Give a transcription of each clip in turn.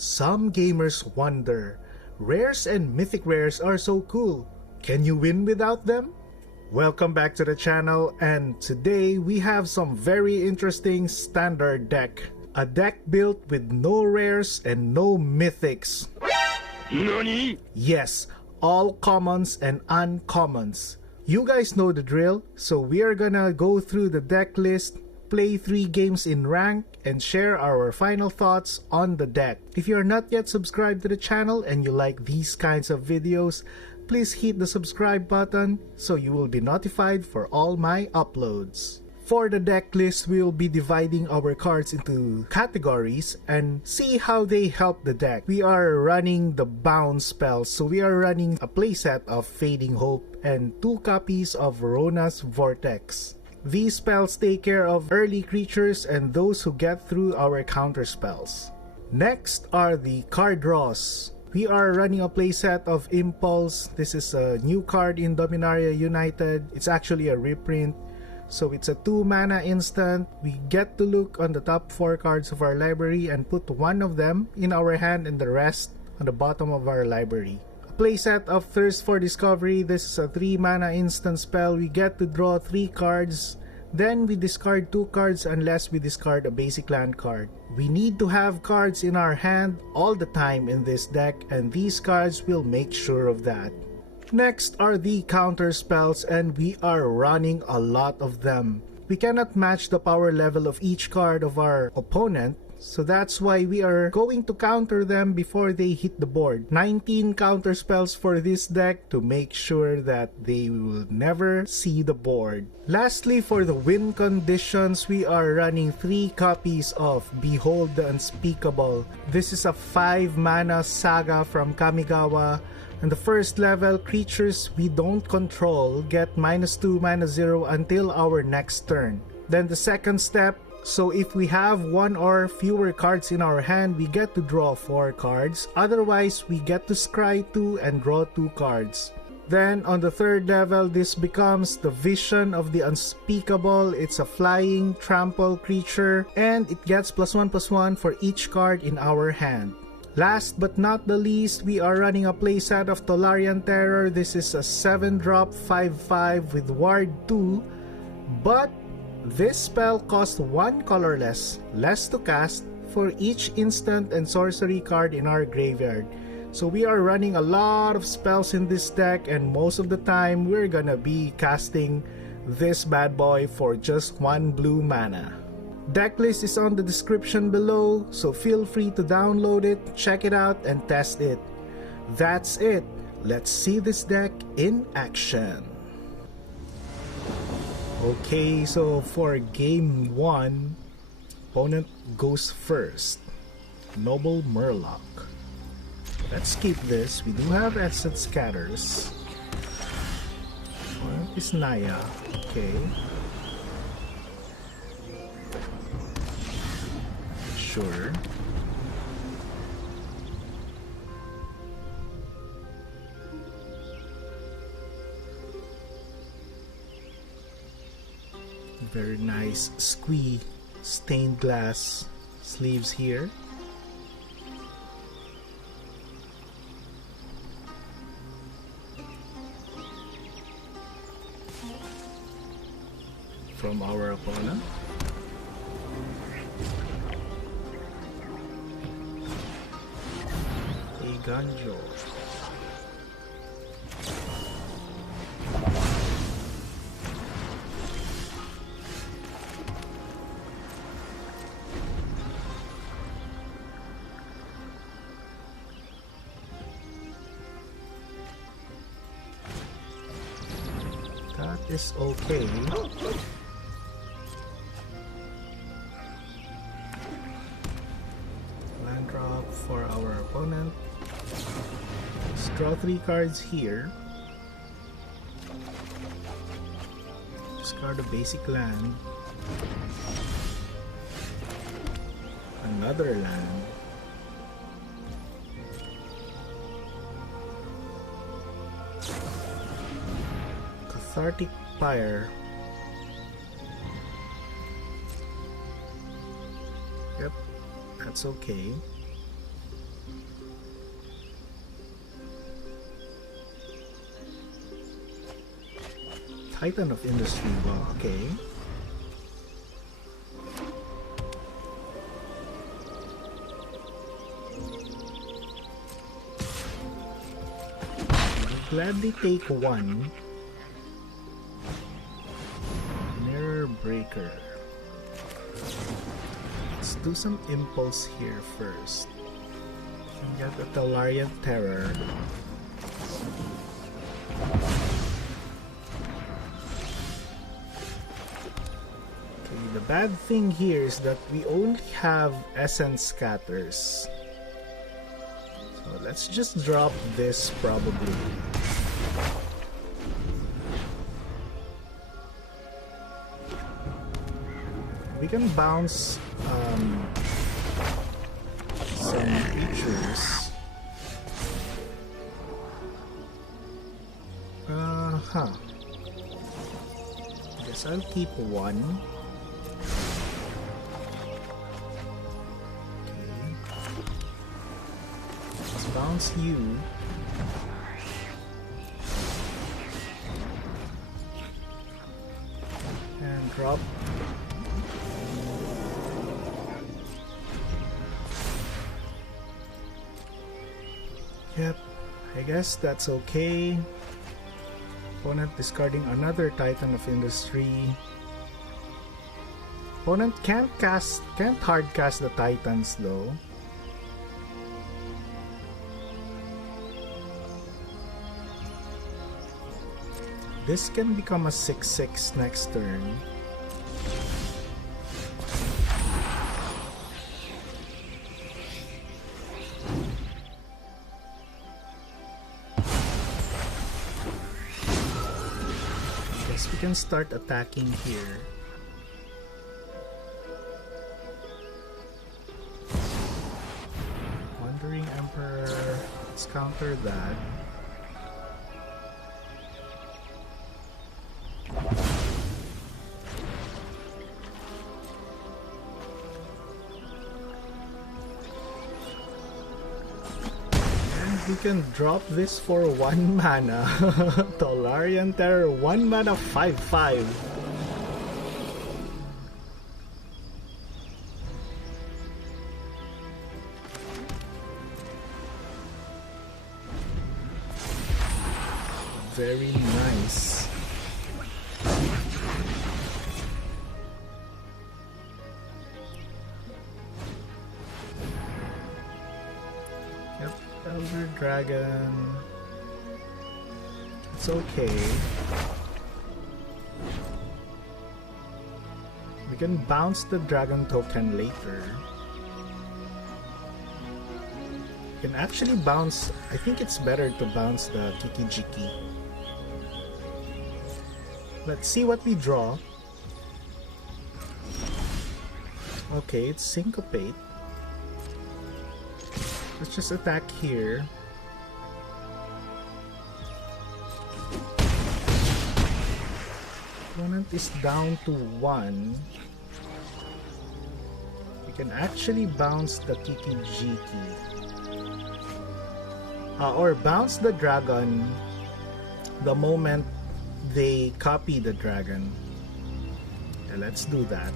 Some gamers wonder, rares and mythic rares are so cool, can you win without them? Welcome back to the channel, and today we have some very interesting standard deck. A deck built with no rares and no mythics. NANI? Yes, all commons and uncommons. You guys know the drill, so we are gonna go through the deck list, play 3 games in rank, and share our final thoughts on the deck. If you are not yet subscribed to the channel and you like these kinds of videos, please hit the subscribe button so you will be notified for all my uploads. For the deck list, we will be dividing our cards into categories and see how they help the deck. We are running the bounce spells, so we are running a playset of Fading Hope and 2 copies of Rona's Vortex. These spells take care of early creatures and those who get through our counter spells. Next are the card draws. We are running a playset of Impulse. This is a new card in Dominaria United. It's actually a reprint. So it's a 2 mana instant. We get to look on the top 4 cards of our library and put one of them in our hand and the rest on the bottom of our library. Playset of Thirst for Discovery. This is a 3 mana instant spell. We get to draw 3 cards. Then we discard 2 cards unless we discard a basic land card. We need to have cards in our hand all the time in this deck, and these cards will make sure of that. Next are the counter spells, and we are running a lot of them. We cannot match the power level of each card of our opponent, so that's why we are going to counter them before they hit the board. 19 counter spells for this deck to make sure that they will never see the board. Lastly, for the win conditions, we are running 3 copies of Behold the Unspeakable. This is a 5 mana saga from Kamigawa. And the first level, creatures we don't control get -2, -0 until our next turn. Then the second step, so if we have 1 or fewer cards in our hand, we get to draw 4 cards. Otherwise, we get to scry 2 and draw 2 cards. Then on the third level, this becomes the Vision of the Unspeakable. It's a flying trample creature and it gets +1/+1 for each card in our hand. Last but not the least, we are running a playset of Tolarian Terror. This is a 7-drop 5/5 with Ward 2, but this spell costs 1 colorless, less to cast, for each instant and sorcery card in our graveyard. So we are running a lot of spells in this deck, and most of the time we're gonna be casting this bad boy for just 1 blue mana. Deck list is on the description below, so feel free to download it, check it out, and test it. That's it. Let's see this deck in action. Okay, so for game 1, opponent goes first. Noble Murloc. Let's keep this. We do have Asset Scatters. What is Naya? Okay. Sure. Very nice squee stained glass sleeves here. From our opponent. Ganjo. That is okay. Land drop for our opponent. Let's draw 3 cards here. Discard a basic land. Another land. Cathartic Pyre. Yep, that's okay. Titan of Industry. Well, okay. I'll gladly take one. Mirror Breaker. Let's do some impulse here first. And get the Tolarian Terror. Okay, the bad thing here is that we only have Essence Scatters. So let's just drop this probably. We can bounce some creatures. Guess I'll keep one. Okay. Let's bounce you. And drop. Yep, I guess that's okay. Opponent discarding another Titan of Industry. Opponent can't hard cast the Titans though. This can become a 6/6 next turn. We can start attacking here. Wandering Emperor, let's counter that. We can drop this for 1 mana. Tolarian Terror, 1 mana 5/5. Very nice. Elder Dragon. It's okay. We can bounce the dragon token later. We can actually bounce. I think it's better to bounce the Kiki-Jiki. Let's see what we draw. Okay, it's Syncopate. Let's just attack here. Opponent is down to 1. We can actually bounce the Kiki-Jiki. Or bounce the dragon the moment they copy the dragon. Okay, let's do that.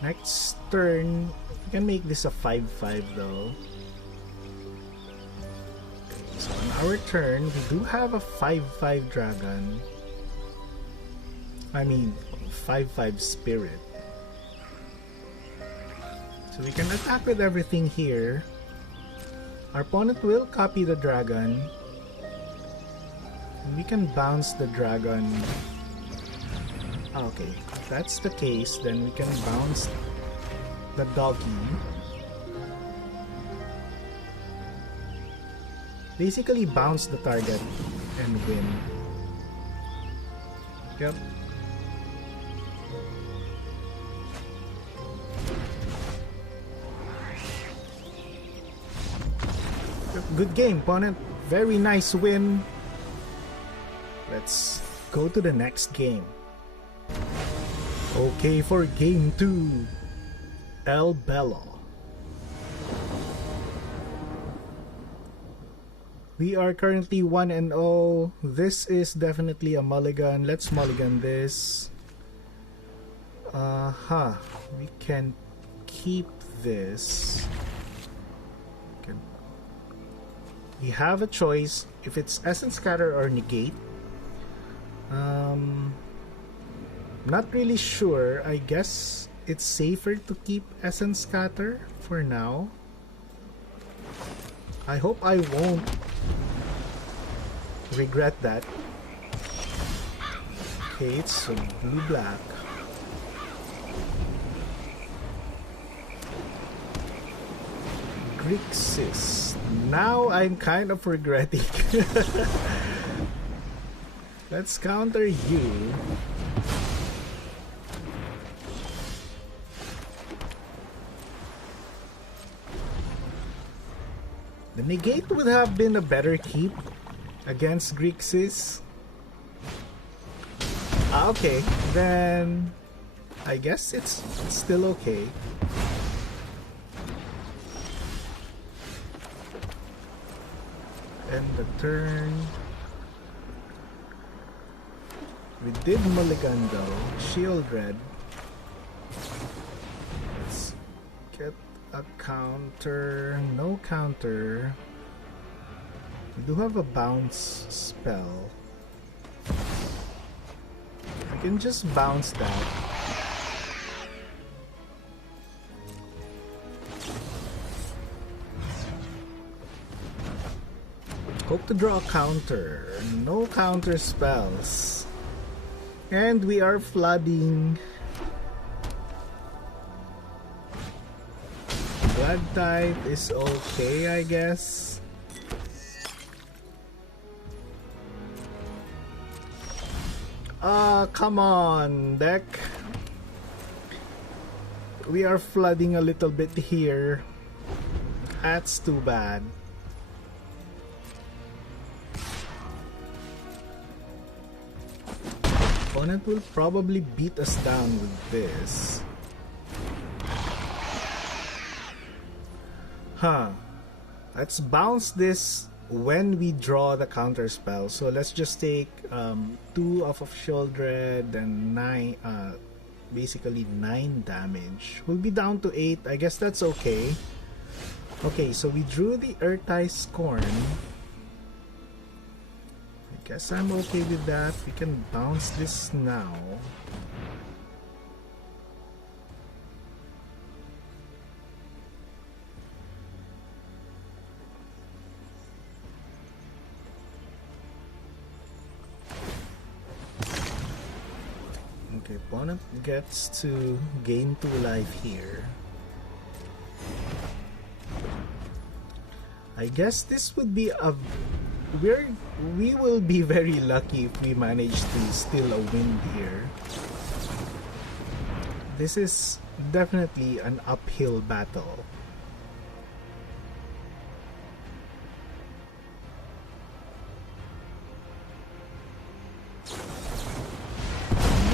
Next turn, we can make this a 5/5 though. So on our turn, we do have a 5/5 dragon. I mean, 5/5 spirit. So we can attack with everything here. Our opponent will copy the dragon. And we can bounce the dragon. Okay, if that's the case, then we can bounce the doggy. Basically bounce the target and win. Yep. Good game, opponent. Very nice win. Let's go to the next game. Okay, for game 2, El Bello. We are currently 1-0. This is definitely a mulligan. Let's mulligan this. We can keep this. We have a choice if it's Essence Scatter or Negate. Not really sure. I guess it's safer to keep Essence Scatter for now. I hope I won't regret that. Okay, it's blue-black. Grixis. Now I'm kind of regretting. Let's counter you. The Negate would have been a better keep against Grixis. Okay, then I guess it's still okay. End the turn. We did mulligan though. Shield red. Let's get a counter. No counter. We do have a bounce spell. I can just bounce that. Hope to draw a counter. No counter spells. And we are flooding. Blood type is okay, I guess. Come on, deck. We are flooding a little bit here. That's too bad. Opponent will probably beat us down with this. Let's bounce this when we draw the counter spell. So let's just take 2 off of Shield Red and 9, basically 9 damage. We'll be down to 8. I guess that's okay. Okay, so we drew the Ertai Scorn. Guess I'm okay with that. We can bounce this now. Okay, opponent gets to gain 2 life here. I guess this would be a we will be very lucky if we manage to steal a win here. This is definitely an uphill battle.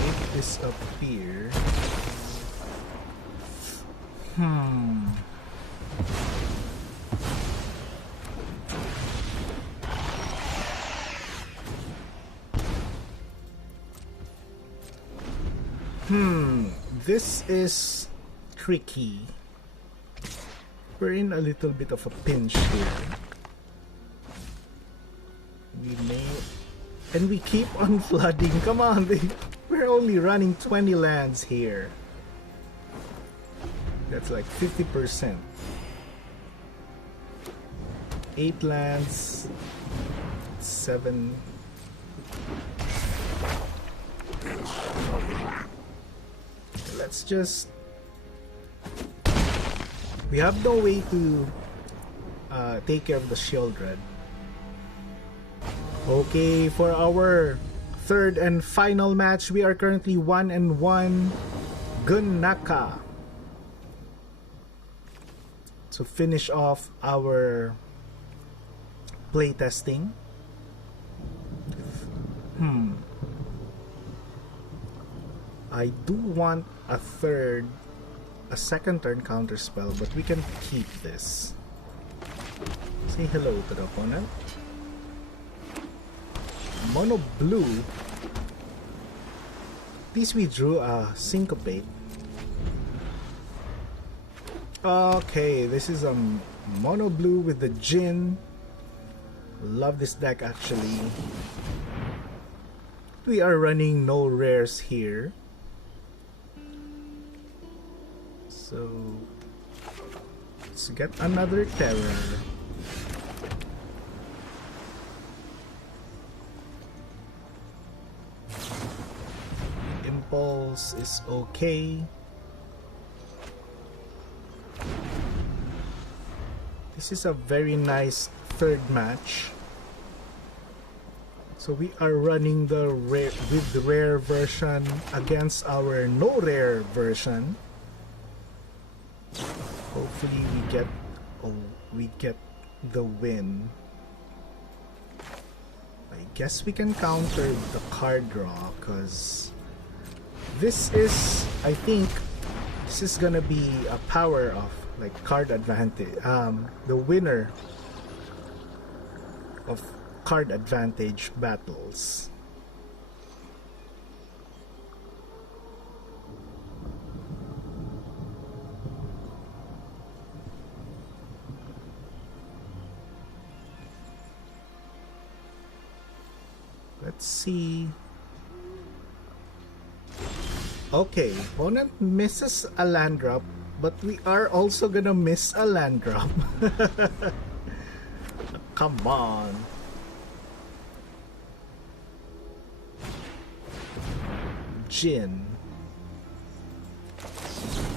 Make this appear. This is tricky. We're in a little bit of a pinch here. We may... And we keep on flooding. Come on, we're only running 20 lands here. That's like 50%. 8 lands. 7... Let's just... We have no way to take care of the Shield Red. Okay, for our third and final match, we are currently 1-1. Gunnaka. To finish off our playtesting. I do want a second turn counter spell, but we can keep this. Say hello to the opponent. Mono blue. At least we drew a Syncopate. Okay, this is a mono blue with the Jin. Love this deck actually. We are running no rares here. So let's get another Terror. Impulse is okay. This is a very nice third match. So we are running the rare with the rare version against our no rare version. Hopefully we get the win. I guess we can counter the card draw because this is, I think this is gonna be a power of like card advantage, the winner of card advantage battles. Let's see. Okay, opponent misses a land drop, but we are also gonna miss a land drop. Come on. Jin.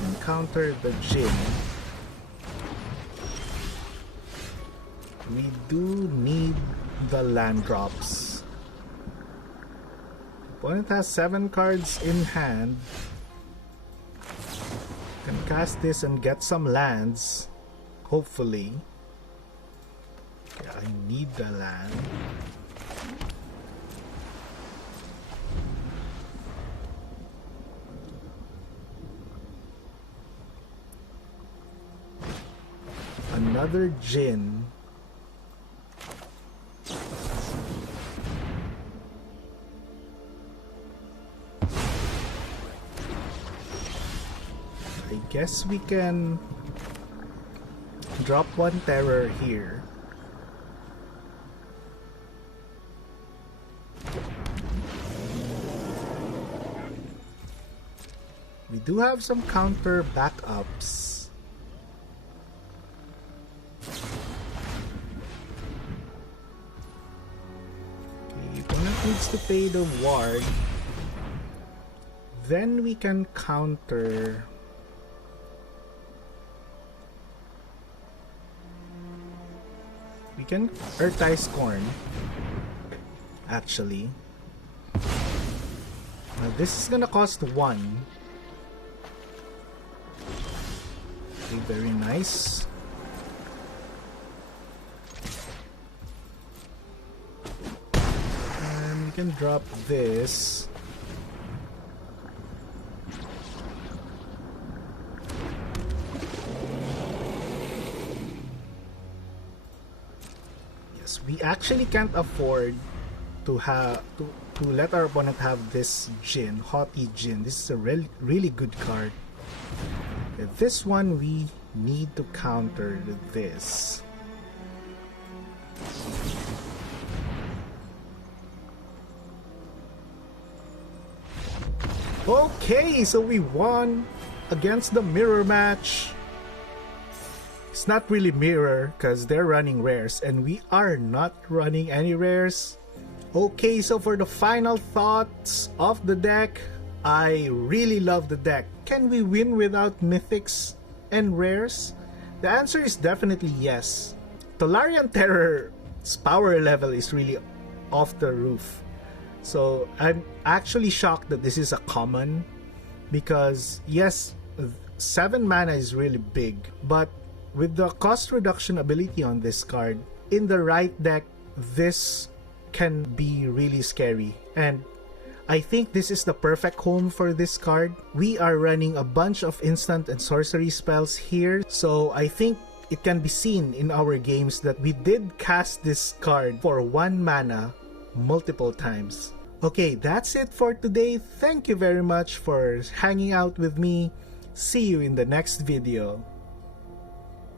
Encounter the Jin. We do need the land drops. Opponent has 7 cards in hand. Can cast this and get some lands. Hopefully. Okay, I need the land. Another Jin. I guess we can drop one Terror here. We do have some counter backups. Okay, opponent needs to pay the ward. Then we can counter. We can Ertai Scorn. Actually. Now this is gonna cost 1. Okay, very nice. And we can drop this. Yes, we actually can't afford to have to let our opponent have this Jin, Haughty Jin. This is a really good card. This one we need to counter this. Okay, so we won against the mirror match. It's not really mirror because they're running rares and we are not running any rares. Okay, so for the final thoughts of the deck, I really love the deck. Can we win without mythics and rares? The answer is definitely yes. Tolarian Terror's power level is really off the roof. So I'm actually shocked that this is a common because yes, 7 mana is really big, but with the cost reduction ability on this card, in the right deck, this can be really scary. And I think this is the perfect home for this card. We are running a bunch of instant and sorcery spells here, so I think it can be seen in our games that we did cast this card for 1 mana multiple times. Okay, that's it for today. Thank you very much for hanging out with me. See you in the next video.